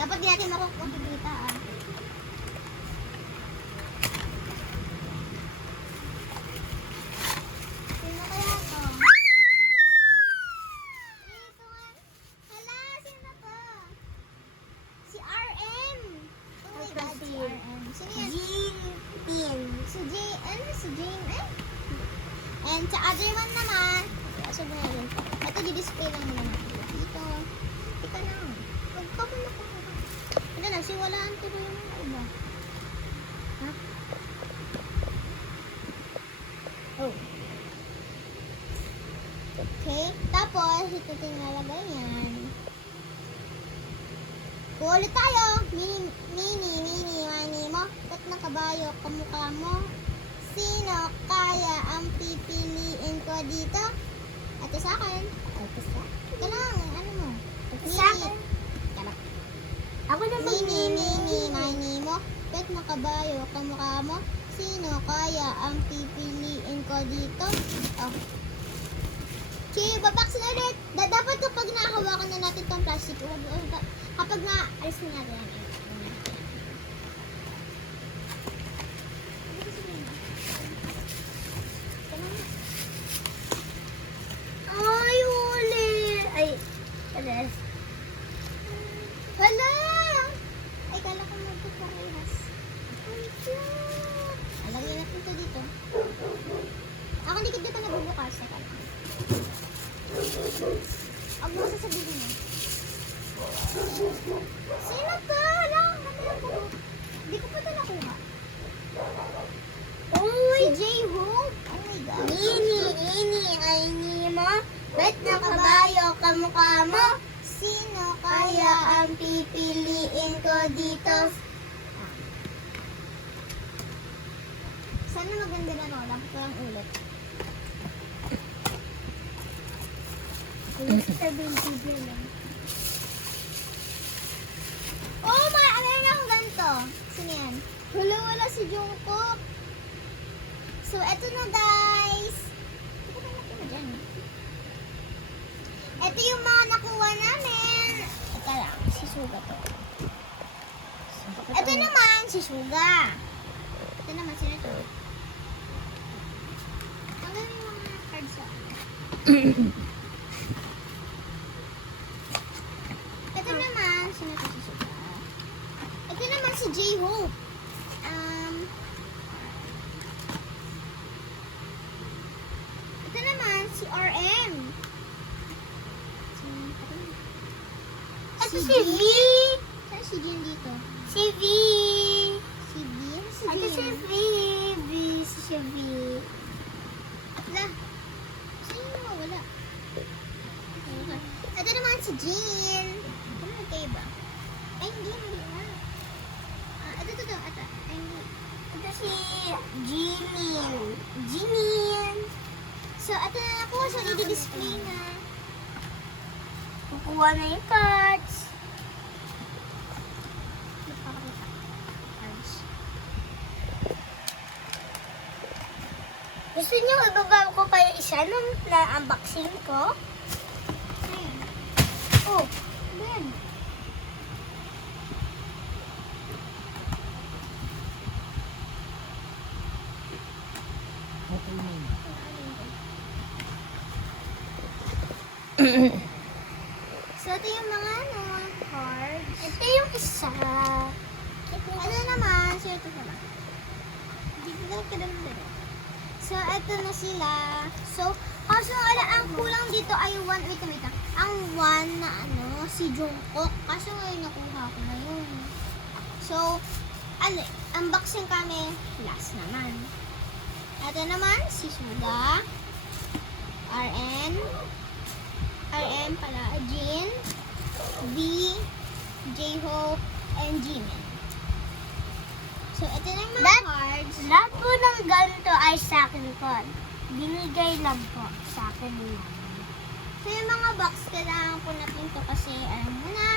Dapat di natin makikita ah. Sino kaya to? Dito nga. Hala, sino to? Si RM. Oh my God, si RM. Sino yan? Jean. Si Jane. Ano? Si Jane eh? And sa other one naman, asa ba natin? Ito, di-display lang naman natin. Dito. Ika lang. Magkakulok ko. Ano na, siwalaan ko yung mga iba. Ha? Oh. Okay. Tapos, ito tinalagay yan. Ulit tayo. Mini mo. Ba't na kabayo kamukha mo? Sino kaya ang pipiliin ko dito? Ito sa akin. Ito sa akin. Ito lang. Ano mo? Ito sa akin. Ako na Mini mo. Ba't na kabayo kamukha mo? Sino kaya ang pipiliin ko dito? Oh. Okay, babaksin ulit. Dapat kapag nakahawakan na natin itong plastic, kapag na-alis na natin yan. Ay, huli. Ay, alas. Wala! Ay, kala ko magpaparehas. Ay, cute! Alagay natin ito dito. Ako hindi ko nabubukas. Ang mga sasabihin mo. Sino to? Wala akong kamera ko. Hindi ko pa ito nakuha. Uy, Si J-Hope? Oh my God. Ini mo. Ba't nakabayo kamukha mo? Sino Kaya kaya ang pipiliin ko dito. Sana maganda na no? Lang ko lang ulit. Oh my! Ano na akong ganito? Sino yan? Wala si Jungkook. So, eto na guys. Hindi ko ba nakuha dyan? Ito yung mga nakuha namin. Ika lang, si Suga to. Ito naman, si Suga. Ito naman, sino to? Tanggalin yung mga cards sa Ito naman, sino to si Suga? Ito naman si J-Hope. Ito naman si RM. Ito si Jean. V. Saan si Jean dito? Si V. Si Jean? Si Ito si Jean? V. V. Si V. Wala. Sino wala? Ito naman si Jean. Ano nagkaiba? Ay, hindi. Ito. Ay, hindi. Ito si Jimin. Jimin. So, ito na ako. So, i-display na. Kukuha na yung cards. Magpapakita. Cards. Gusto niyo ibaba ko kayo isa nung na-unboxing ko? Ayan. Oh, Ben. So, ito yung mga cards. ito yung isa. Ano naman? So, ito pala. Hindi ko kadamdara. So, ito na sila. So, kaso ang kulang dito ay wait. Ang one na si Jungkook. Kaso ngayon nakuha ko na yun. So, unboxing kami last naman. Ito naman, si Suga. RM pala, Jean, V, J-Hope, and Jimin. So, ito na yung mga cards. Lahat po ng ganito ay sa akin po. Binigay lang po sa akin nila. So, yung mga box, kailangan ko na pinto kasi, alam mo na,